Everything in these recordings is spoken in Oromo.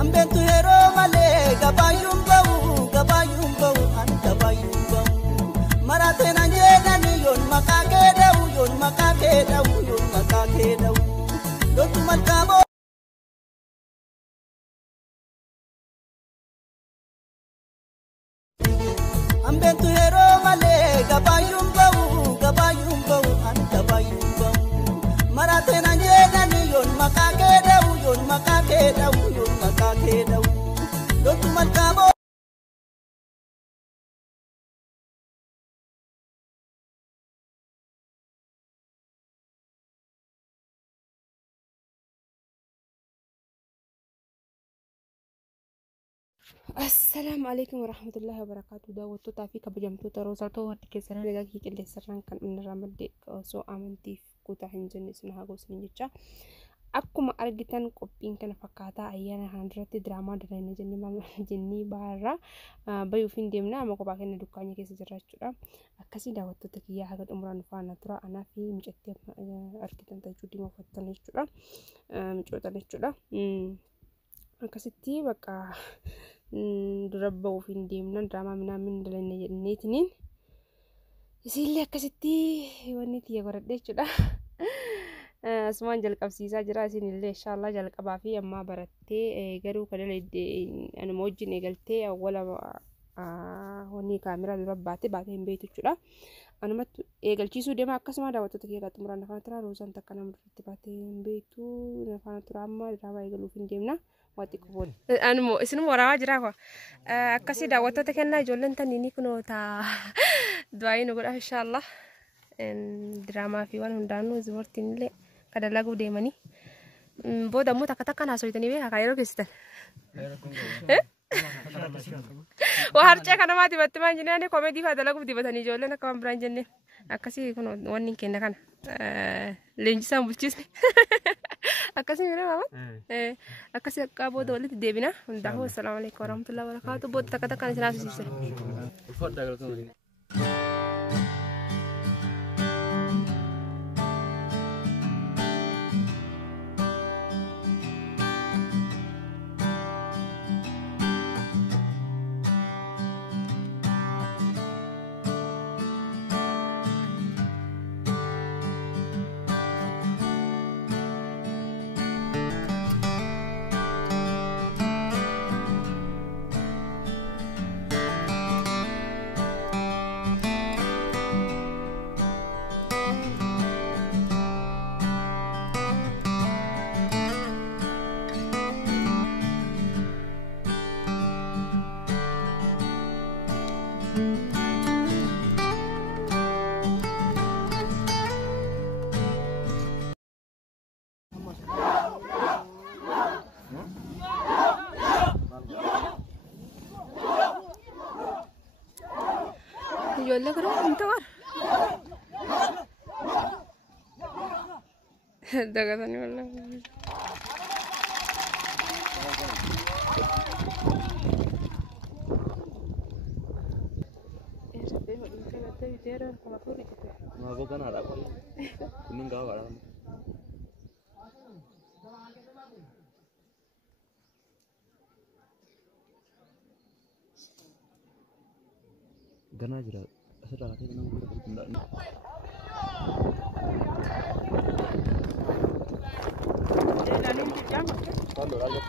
Ambentu hero male gabayum bau an gabayum bau. Marate na nyena ni yon makake dau yon makake dau yon makake dau. Lotu makabo. Ambentu hero male gabayum bau an gabayum bau. Marate na nyena ni yon makake dau yon makake dau yon makake dau. Lotu makabo. السلام عليكم ورحمة الله وبركاته. داوتو تافي كبجمتو تروزاتو ودك سنة لقاك اللي سران كان من رمضي سو أمنتي كوتا هنجن سنها غوس نيجا أكما أرجتان كوبين كان فكاتا أيانا هندرتي دراما درين جني ما جني بارا بيو فين ديمنا ما كوباكين دكاني كيس جراشولا أكاسي داوتو تكيا هاد أمران فانا ترى أنا في مجتي أرجتان تجودي ما فتني جولا مجوتاني جولا أكاسيتي بقى دربا وفين ديمنا دراما من دلنا نيتنين يسيلي أكاسيتي ونيتي يا قردة جدا اسمان جلك أبسيسا جراسين اللي إن شاء الله جلك أبافي أما برتة قرو كده أنا موجي نقلتي أولا وني كاميرا درباتي بعدين بيتو جدا أنا ما قلتي سودي ما أكسما دعوتو تكيه كاتمران نفانا ترى روزان تكنا مرتي بعدين بيتو نفانا ترى أما دراما يقولوا فين ديمنا واتي كبول أنا مو اسمه ورا جراكوا أكاسي دعوتو تكنا جولن تنيني كنو تا دعائي نقول إن شاء الله دراما في وان هندانو زورتين لي kada lagu demani boda mu takatakan hasoitani be hakayro kistan wa harche kana mati batman jinane comedy fa lagu dibatani jolle na kam branjenne akasi kono wonni kenna kana lenji sam bulchis akasi mera mama akasi ka boda wali debina dahu assalamu alaikum warahmatullahi wabarakatuh boda takatakan sinasu sisse يقول لك روح انت ور دقتني والله ما bukan ada apa ini enggak ada gana jira sudah hati dengan tidak lalu jam kalau lalu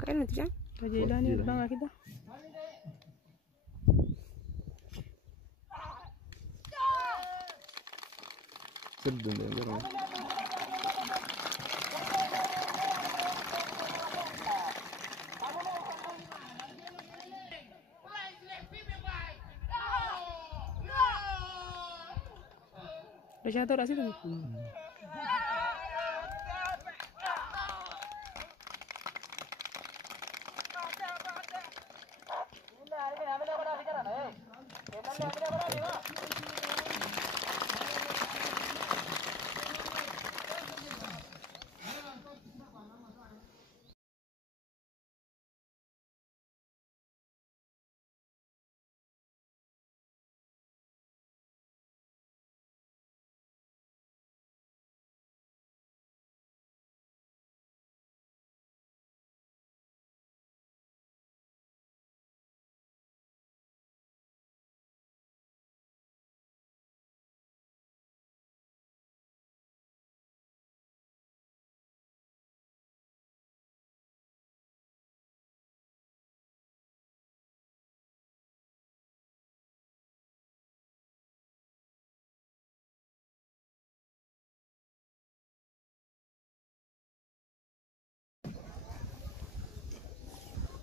kayak nanti jam jalan ni bang kita sedang dengan Udah jatuh sih tuh.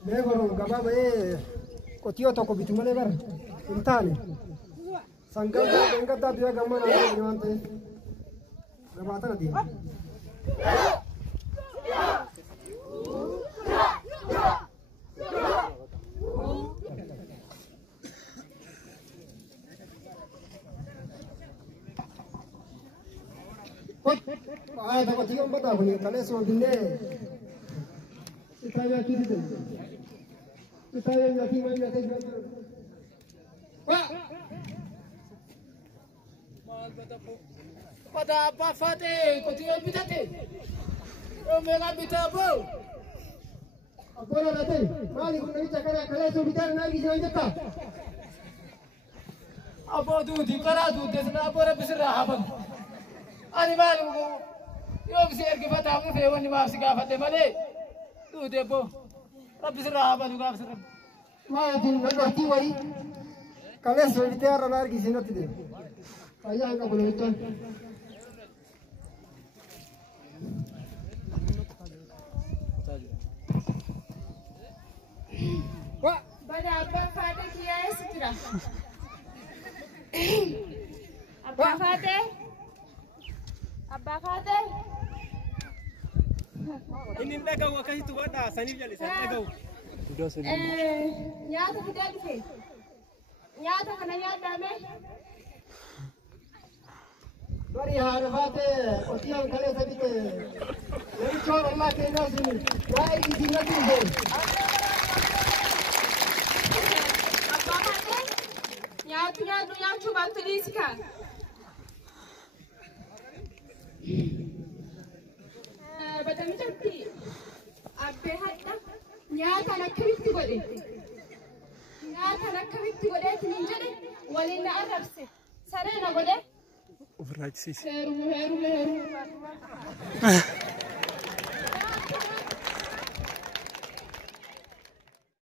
Beekoro gabaa ba'ee qotiyoo tokko bitu malee bara hin taane sangaa gaddaa biyya gammaa naa waan ta'eef gabaa tana deema. Ada qotiyoo badaa kun kalee soodinee Itaya kiri tu, Itaya nyati mana nyati mana? Wah, pada apa Fateh? Kau tiada bita te? Omega bita apa? Apa nak nanti? Mali kau nak cakap kalau sudah nak pergi jalan jatah. Apa tu dikara tu desna apa orang berserah apa? Ani malu kau, yang siar kita tahu sewan ni masih kau Fateh mana? Tu depo, tapi serah apa juga serah. Mana tu nak berhenti wari? Kalau sudah orang lagi sini tu deh. Ayah angkat boleh itu. Wah, pada apa Fateh kia sejarah? Apa Fateh? Apa Fateh? Ini dah kau akan itu ada sanib jadi sanib kau. Nyata kita di nyata kena nyata me. Bari har Fateh, otiang kale sabite. Ini cor Allah ke nasi. Naik di sini tu. Apa Fateh? Nyata nyata yang cuba tuliskan. Badami cantik. Abbe hatta nyata nak kawiti gode. Nyata nak kawiti gode tinjade walina arabse. Sare na gode. Override sis. Heru.